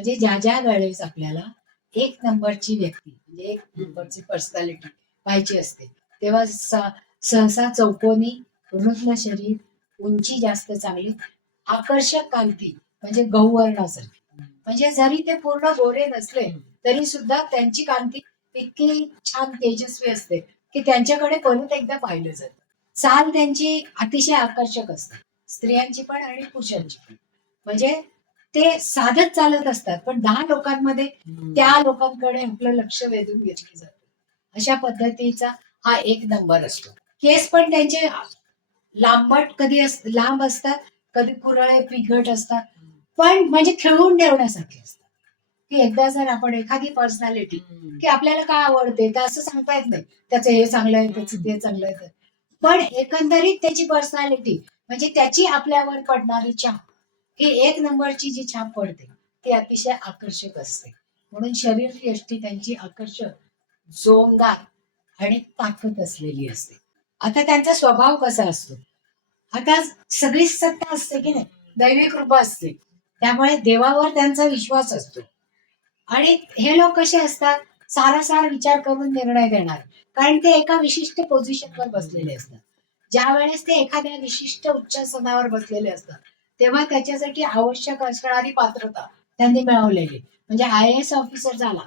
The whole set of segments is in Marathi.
म्हणजे ज्या ज्या वेळेस आपल्याला एक नंबरची व्यक्ती म्हणजे एक नंबरची पर्सनॅलिटी पाहिजे असते तेव्हा सहसा चौकोनी, रुग्ण शरीर, उंची जास्त चांगली, आकर्षक कांती म्हणजे गौवर्णासारखी. म्हणजे जरी ते पूर्ण गोरे नसले तरी सुद्धा त्यांची कांती इतकी छान तेजस्वी असते की त्यांच्याकडे परत एकदा पाहिलं जातं. चाल त्यांची अतिशय आकर्षक असते, स्त्रियांची पण आणि पुरुषांची पण. म्हणजे ते साधत चालत असतात पण 10 लोकांमध्ये त्या लोकांकडे आपलं लक्ष वेधून घेतलं जातं. अशा पद्धतीचा हा एक नंबर असतो. केस पण त्यांचे लांबट कधी लांब असतात, कधी कुरळे फिकट असतात, पण म्हणजे खेळून ठेवण्यासारखे असतात. की एकदा जर आपण एखादी पर्सनॅलिटी की आपल्याला काय आवडते तर असं सांगता येत नाही त्याचं हे चांगलं आहे त्याचं ते चांगलं आहे, पण एकंदरीत त्याची पर्सनॅलिटी म्हणजे त्याची आपल्यावर पडणारी छाप ही एक नंबरची जी छाप पडते ती अतिशय आकर्षक असते. म्हणून शरीर यष्टी त्यांची आकर्षक, जोमदार आणि ताकद असलेली असते. आता त्यांचा स्वभाव कसा असतो, आता सगळीच सत्ता असते की नाही, दैवी कृपा असते, त्यामुळे देवावर त्यांचा विश्वास असतो. आणि हे लोक कसे असतात, सारासार विचार करून निर्णय देणार, कारण ते एका विशिष्ट पोझिशनवर बसलेले असतात. ज्या वेळेस ते एखाद्या विशिष्ट उच्चासनावर बसलेले असतात तेव्हा त्याच्यासाठी आवश्यक असणारी पात्रता त्यांनी मिळवलेली. म्हणजे IAS ऑफिसर झाला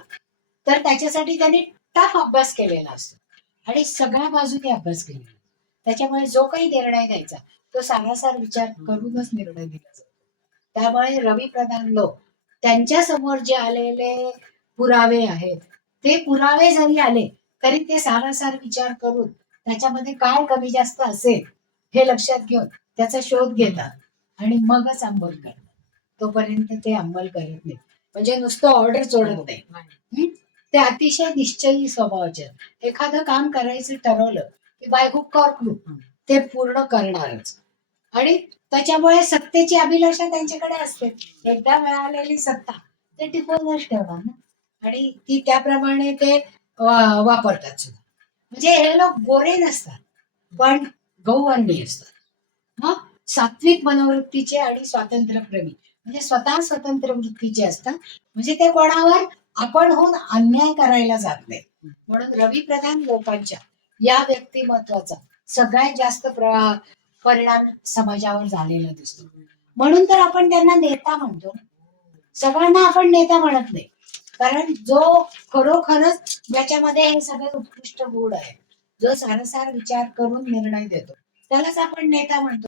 तर त्याच्यासाठी त्यांनी टफ अभ्यास केलेला असतो आणि सगळ्या बाजूने अभ्यास केलेला. त्याच्यामुळे जो काही निर्णय द्यायचा तो सारासार विचार करूनच निर्णय दिला जातो. त्यामुळे रवी प्रधान लोक त्यांच्या समोर जे आलेले पुरावे आहेत ते पुरावे जरी आले तरी ते सारासार विचार करून त्याच्यामध्ये काय कमी जास्त असेल हे लक्षात घेऊन त्याचा शोध घेतात आणि मगच अंमल करतात. तोपर्यंत ते अंमल करत नाही, म्हणजे नुसतं ऑर्डर सोडत नाही. ते अतिशय निश्चयी स्वभावाचे. एखादं काम करायचं ठरवलं की बाय हुक ऑर क्रूक ते पूर्ण करणारच. आणि त्याच्यामुळे सत्तेची अभिलाषा त्यांच्याकडे असते. एकदा मिळालेली सत्ता ते टिकवूनच ठेवणार ना, आणि ती त्याप्रमाणे ते वापरतात सुद्धा. म्हणजे हे लोक गोरे नसतात पण गौवर्णीय असतात. मग सात्विक मनोवृत्तीचे आणि स्वातंत्र्यप्रेमी म्हणजे स्वतः स्वतंत्र वृत्तीचे असतात. म्हणजे ते कोणावर आपण होऊन अन्याय करायला जात नाही. म्हणून रवी प्रधान लोकांच्या या व्यक्तिमत्वाचा सगळ्यात जास्त परिणाम समाजावर झालेला दिसतो. म्हणून तर आपण त्यांना नेता म्हणतो. सगळ्यांना आपण नेता म्हणत नाही, कारण जो खरोखरच ज्याच्यामध्ये हे सगळे उत्कृष्ट गुण आहे, जो सारासार विचार करून निर्णय देतो त्यालाच आपण नेता म्हणतो.